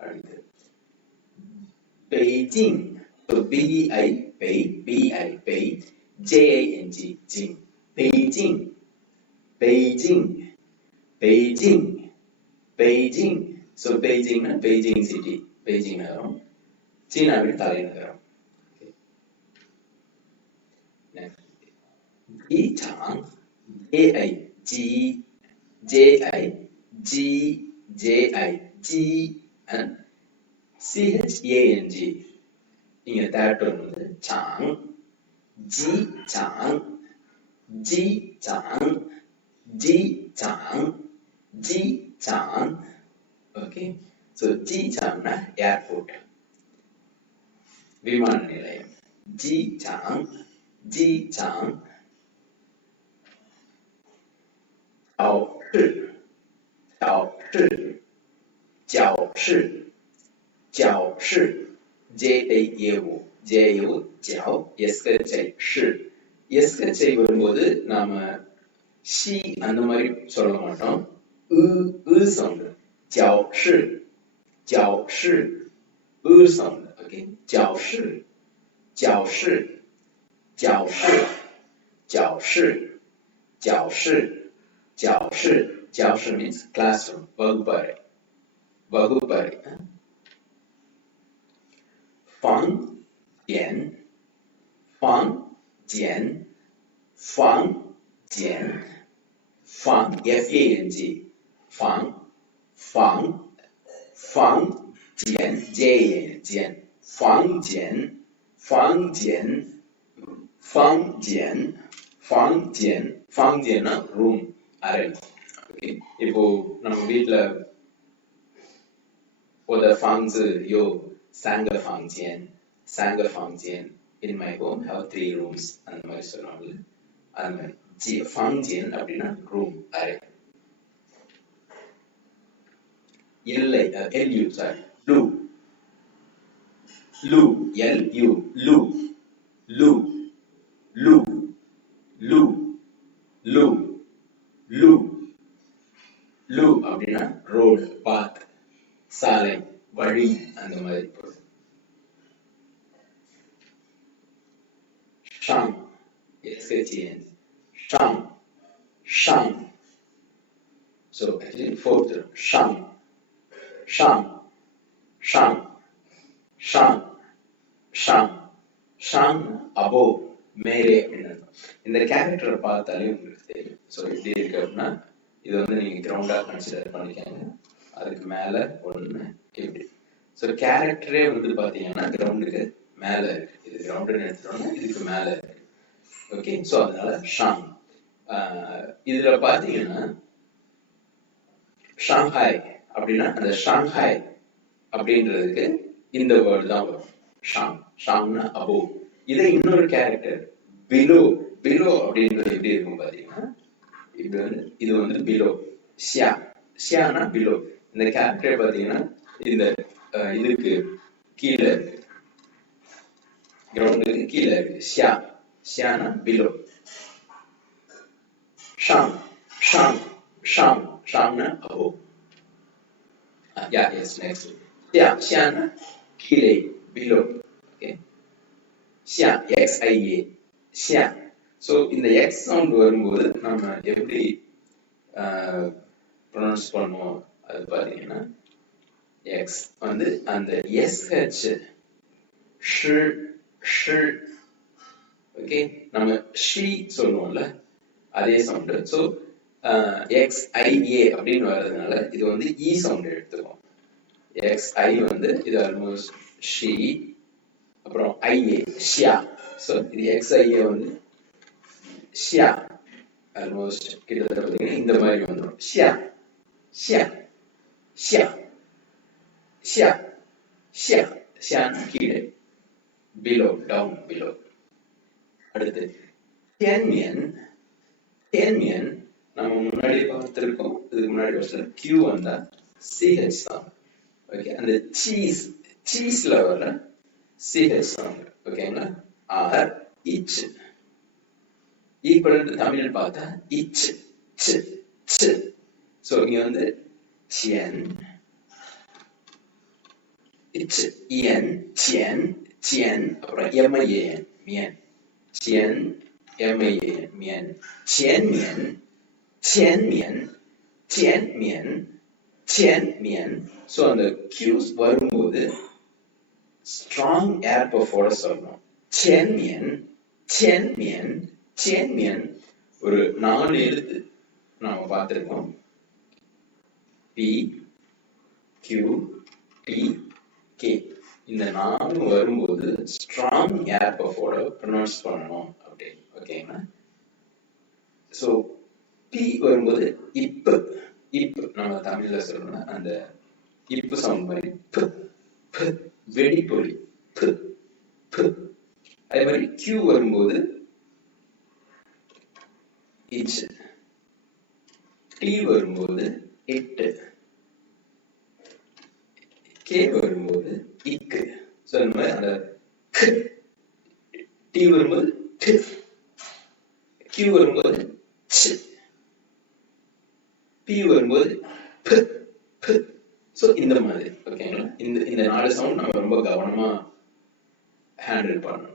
அடுத்து Beijing. BI pay, BI pay, JING jing. Beijing, Beijing, Beijing, Beijing. So Beijing na Beijing city, Beijing நகரம், சீனாவின் தலைநகரம். Jichang, JIG, and CHANG. இங்க third one வந்து Chang, Jichang, Jichang, Jichang, Jichang. Okay, so Jichang na airport, விமான நிலையம். Jichang, Jichang. Jiaoshi, JAO, jiao, எஸ்கச்சை எஸ்கச்சை வரும்போது நாம she அந்த மாதிரி சொல்ல மாட்டோம். Sound jiaoshi sound. Okay, jiaoshi means classroom, வகுப்பறை. Fang Jian, Fang Jian, Fang Jian, Fang FANG, Fang Jian, Jian, Fang Jian, Fang Jian room, அறை. ஓகே, இப்போ நம்ம வீட்ல ஒரு房子有3个房间. In my home have 3 rooms. அந்த மாதிரி சொல்றாங்க. அந்த மாதிரி房间அப்படின்னா room, அறை. இல்லை LU sorry, lu அப்படின்னா road, path, சாலை, வழி, அந்த மாதிரி பொருள். Shang, SHANG, Shang. So actually fourth, Shang, above, மேலே அப்படின்னு. இந்த கேரக்டரை பார்த்தாலே உங்களுக்கு தெரியும். ஸோ எப்படி இருக்கு அப்படின்னா இது வந்து நீங்க கிரவுண்டா கன்சிடர் பண்ணிக்கங்க. அதுக்கு மேல ஒண்ணு இப்படி. ஸோ கேரக்டரே வந்து பாத்தீங்கன்னா கிரவுண்டுக்கு மேல இருக்கு. இது கிரவுண்டுன்னு எடுத்துட்டோம்னா இதுக்கு மேல இருக்கு. ஓகே, ஸோ அதனால ஷாங். இதுல பாத்தீங்கன்னா ஷாங்காய் அப்படின்னா அந்த ஷாங்காய் அப்படின்றதுக்கு இந்த வேர்டு தான் வரும். ஷாங்னா அபோவ். இதை இன்னொரு கேரக்டர் பிலோ அப்படின்றது எப்படி இருக்கும் பாத்தீங்கன்னா இது வந்து பிலோ. ஷியானா பிலோ. இந்த கேரக்டர் பாத்தீங்கன்னா இந்த இதுக்கு கீழே இருக்கு, கிரவுண்டுக்கு கீழே இருக்கு. ஷியானா பிலோ. ஷாங்னா அபோவ். yes next. ஷியானா கீழே, பிலோ. ஓகே, ஷியா XIA ஷியா. ஸோ இந்த எக்ஸ் சவுண்ட் வரும்போது நம்ம எப்படி ப்ரொனவுன்ஸ் பண்ணுவோம் அது பாத்தீங்கன்னா எக்ஸ் வந்து அந்த SH ஓகே, நம்ம ஷி சொல்லுவோம்ல அதே சவுண்ட். ஸோ XIA அப்படின்னு வர்றதுனால இது வந்து இ சவுண்ட் எடுத்துக்கும். XI வந்து இது ஆல்மோஸ்ட் ஷி, அப்புறம் IA ஷியா. ஸோ இது XIA வந்து ஷியா, ஆல்மோஸ்ட் கிட்டத்தட்ட பார்த்தீங்கன்னா இந்த மாதிரி வந்துடும். ஷியா கீழே, பிலோ, டவுன், பிலோ. அடுத்து தியன்மியன் நம்ம முன்னாடி பார்த்திருக்கோம். இதுக்கு முன்னாடி வருஷத்துல Q வந்தா CH தான். ஓகே, அந்த சீஸ்ல வர CH தான். ஓகேங்களா? ஆர் இச் ஈக்குவல் தமிழ் பார்த்தா இச் ச். ஸோ இங்க வந்து சியன் இச் இயன் சியன் சியன் அப்புறம் எம்ஐஏஎன் மியன் சியன் எம்ஐஏஎன் மியன் சியன் மியன் சியன் மியன் சியன் மியன் சியன் மியன். ஸோ அந்த கியூஸ் வரும்போது ஸ்ட்ராங் ஏர் பஃபோட சொல்லணும். சியன் மியன் சியன் மியன் சியன் மியன். ஒரு 4 எழுத்து நாம பார்த்திருக்கோம். P Q T K. இந்த 4 வரும்போது ஸ்ட்ராங் ஏர் பஃபோட ப்ரொனவுன்ஸ் பண்ணணும் அப்படின்னு. ஓகேங்களா? ஸோ பி வரும்போது இப்பு இப்பு நம்ம தமிழ்ல சொல்லணும்னா அந்த இப்பு சவுண்ட் மாதிரி வெடிப்பொலி. அதே மாதிரி கியூ வரும்போது இச், டி வரும்போது இட்டு, கே வரும்போது இக்கு. ஸோ இந்த மாதிரி அந்த டி வரும்போது கியூ வரும்போது பி வரும்போது ஸோ இந்த மாதிரி. ஓகேங்களா? இந்த 4 சவுண்ட் நம்ம ரொம்ப கவனமா ஹேண்டில் பண்ணணும்.